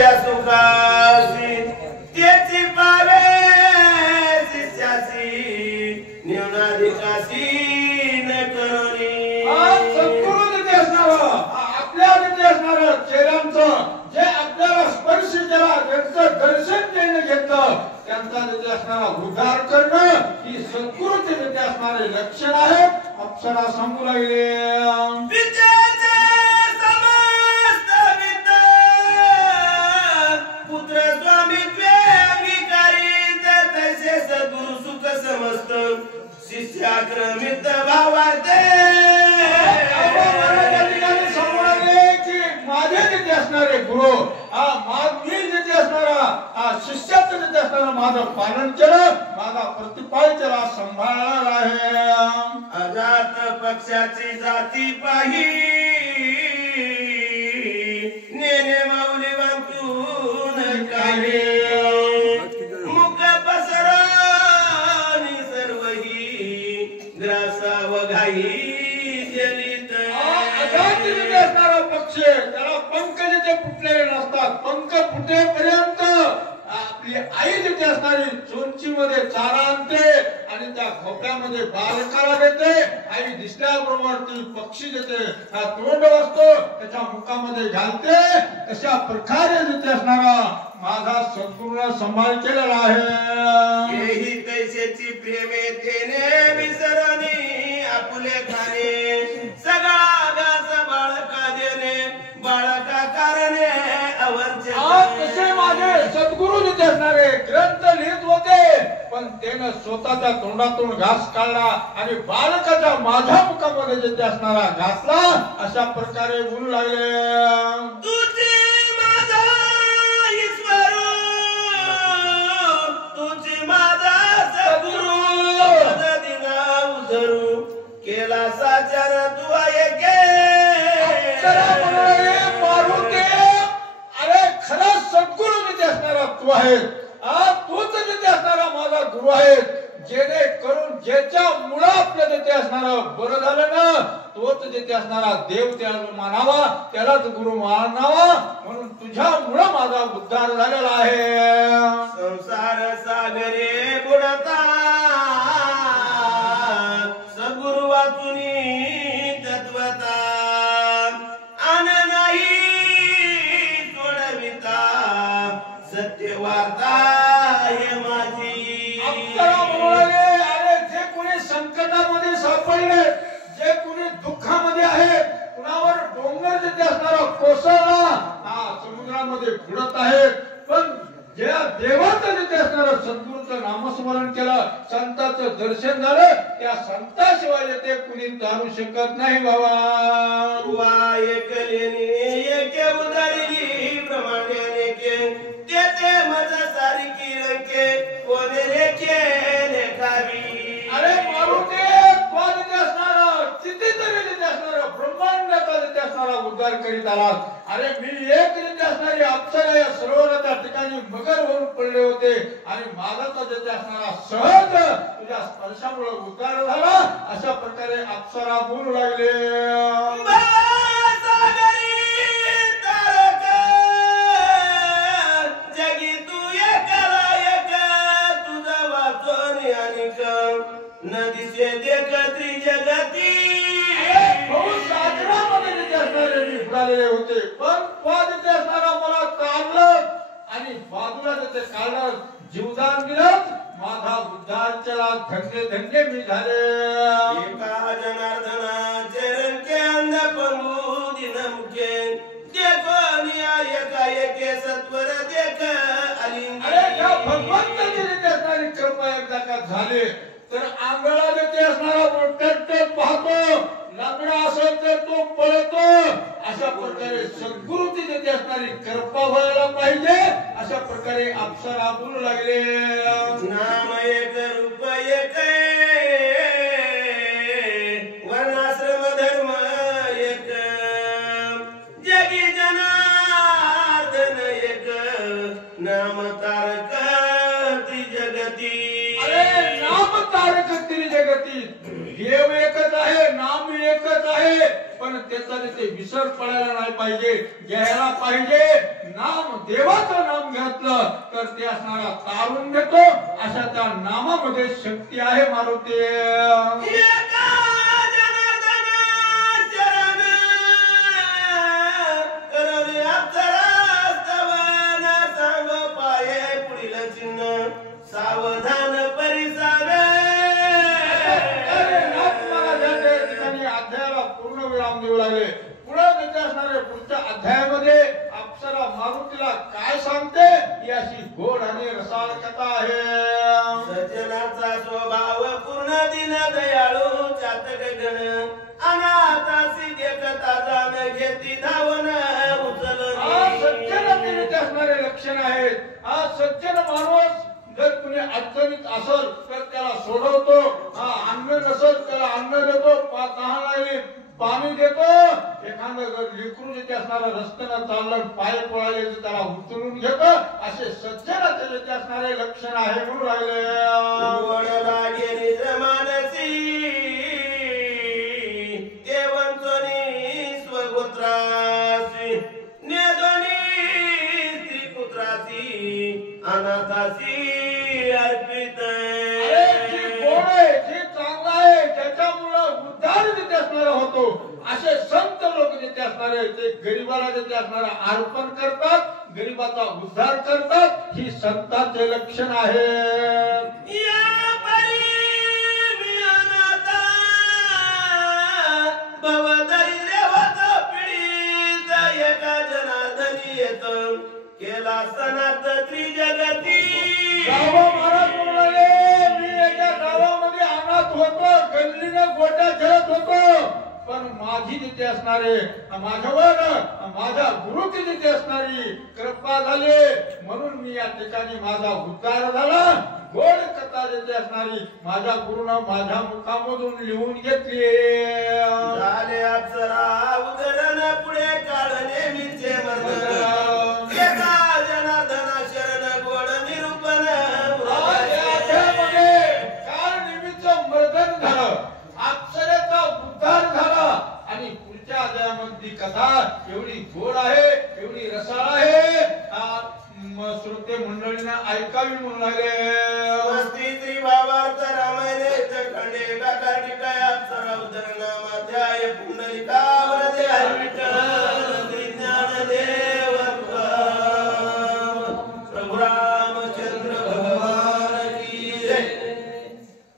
त्या सुखासी त्याची पावे शिष्यासी न्यूनाधिकाशी न करोनी सद्गुरू तिथे असणार आपल्या तिथे असणार चेहऱ्यांचं जे आपल्याला स्पर्श केला त्यांचं दर्शन देणं घेतलं त्यांचा तिथे असणारा उद्धार करणं ही सद्गुरू तिथे असणारे लक्षण आहे. अप्सरा सांगू लागले पुत्र स्वामित्व अंगीकारी तैसे सद्गुरु सुख समस्त शिष्याक्रमित भावार्थे माझे तिथे असणारे गुरु मी जिथे असणारा शिष्याचं जिथे असणारा माझं पालन केलं माझा प्रतिपाल केला सांभाळणार आहे. अजात पक्षाची जाती पाही नेने माऊली वांकून काही मुख पसरानी सर्वही ग्रासा वघाई जलित अजात जिथे असणारा पक्ष त्याला पंख जिथे फुटलेले नसतात पंख फुटेपर्यंत आपली आई जिथे असणारी चोंची मध्ये चारा आणते आणि त्या खोप्यामध्ये बालकाला देते. आई दिसल्याबरोबर ती पक्षी देते तोंड असतो त्याच्या मुखामध्ये घालते. अशा प्रकारे जिथे असणारा माझा सद्गुरूने सांभाळ केलेला आहे. हेही तैसेची प्रेमे तेने विसरणी आपुले खाणे सगळा गास बाळका देणे बाळका कारणे अवंचे कसे माझे सद्गुरू जिथे असणारे ग्रंथ लिहित होते पण त्यानं स्वतःच्या तोंडातून घास काढला आणि बालकाच्या माझ्या मुखामध्ये जिथे असणारा घासला. अशा प्रकारे बोलू लागले तुझे माझा ईश्वर तुझे माझा सद्गुरु दिना उधरू केला साचार तू ऐके मारुती अरे खरा सद्गुरू जिथे असणारा तू आहेस तूच जिथे असणारा माझा गुरु आहे जेणेकरून ज्याच्या मुळे आपल्या जिथे असणारं बरं झालं ना तोच जिथे असणारा देव त्याला मानावा त्यालाच गुरु मानावा म्हणून तुझ्यामुळे माझा उद्धार झालेला आहे. संसार सागरे बुडता सद्गुरु वाचुनी तत्वता आन नाही सोडविता सत्य वार्ता हे माझी. अरे जे कोणी संकटामध्ये सापडले जे कोणी दुःखामध्ये आहे कुणावर डोंगर जिथे असणारा कोसळला समुद्रामध्ये बुडत आहेत पण ज्या देवाचं जिथे असणारं सद्गुरूचं नामस्मरण केलं संतांचं दर्शन झालं त्या संताशिवाय येथे कुणी तारू शकत नाही. बाबा एक लेणी एक उदारी प्रमाणे के तेते मज सारखी रंके कोणे लेखे लेखावी. अरे मारुती जिथे असणारा कितीतरी जिथे असणारा ब्रह्मांडाचा जिथे असणारा उद्धार करीत आला. अरे मी एक जिथे असणारी अप्सरा या सरोवराच्या ठिकाणी मगर होऊन पडले होते आणि माझा जिथे असणारा सहज तुझ्या स्पर्शामुळे उद्धार झाला. अशा प्रकारे अप्सरा बोलू लागले जगी तू एकाला एक तुझा वाचन नदीचे देखत्री जगती सागरामध्ये जिथे असणारे मी बुडालेले होते पण जिथे असणारा मला काढलं आणि बाजूला जिथे काढलं जीवदान दिलं माझा उद्धार केला. धन्य धन्य मी झाले. एका जनार्दनाचे रंके अंध पंगू दिनमुखे देखो न्याय काय के सत्वर देख आली. अरे या भगवंताची जिथे असणारी कृपा एकदा का झाले तर आंगळा जिथे असणारा मोठ्या पाहतो लग्न असेल तर तो पळतो. अशा प्रकारे सद्गुरूची जिथे असणारी कृपा व्हायला पाहिजे. अशा प्रकारे अप्सरा बोलू लागले नाम एक रूप एक वर्णाश्रम धर्म एक जगी जनार्दन एक नाम तारक त्रिजगती. अरे नाम तारक त्रिजगती देव एकच आहे नाम एकच आहे पण त्याचा तिथे विसर पडायला नाही पाहिजे. घ्यायला पाहिजे नाम देवाचं नाम घेतलं तर ते असणारा तारून देतो. अशा त्या नामामध्ये शक्ती आहे मारुती. एका जनार्दन चरण करून अप्सरा स्तवन सांग पाये पुढील चिन्ह सावधान परिसावे. अध्यायाला पूर्ण विराम देऊ लागले. पुढे त्याचे असणारे पुढच्या अध्यायामध्ये अप्सरा मारुतीला काय सांगते ही अशी गोड आणि रसाळ कथा आहे. सज्जनाचा स्वभाव पूर्ण दिन दयाळू चातक गण अनाथासी देखता जाण घेती धावन उचलून. सज्जनतेने असणारे लक्षण आहेत. हा सज्जन माणूस जर कुणी अडचणीत असेल तर त्याला सोडवतो. अन्न नसेल त्याला अन्न देतो. तहान पाणी देतो. एखादं जर लेकरू जिथे असणारं रस्त्यानं चाललं पाय पळाले तर त्याला उचलून घेत. असे सज्जनाचे जिथे असणारे लक्षण आहे म्हणून राहिले. लागे निज मानसी देवंचोनी स्वगोत्रासी नेदोनी स्त्रीपुत्रासी अनाथासी अर्पित. जे चांगला आहे ज्याच्यामुळे उद्धार जिथे असणारा होतो असे संत लोक जिथे असणारे ते गरीबाला जिथे असणारा अर्पण करतात. गरीबाचा उद्धार करतात. ही संतांचे लक्षण आहे. या परी अनाथा भवदैर्यवत पीडित एका जनार्दनी येत केला सनात त्रिजगती. महाराज म्हणाले मी एका गावामध्ये अनाथ होतो. गल्लीनं गोट्या खेळत होतो. पण माझी जिथे असणारे माझ्यावर माझ्या गुरुची जिथे असणारी कृपा झाली म्हणून मी या ठिकाणी माझा उद्धार झाला. गोड कथा जिथे असणारी माझ्या गुरुनं माझ्या मुखामधून लिहून घेतली. झाले अप्सरा उदरण पुढे काळ नेहमीचे मर्दन एका जनार्दना शरण गोड निरूपण. काळ निमित्त मर्दन झालं. अप्सरेचा उद्धार झाला. आणि पुढच्या अध्यायामधली कथा एवढी गोड आहे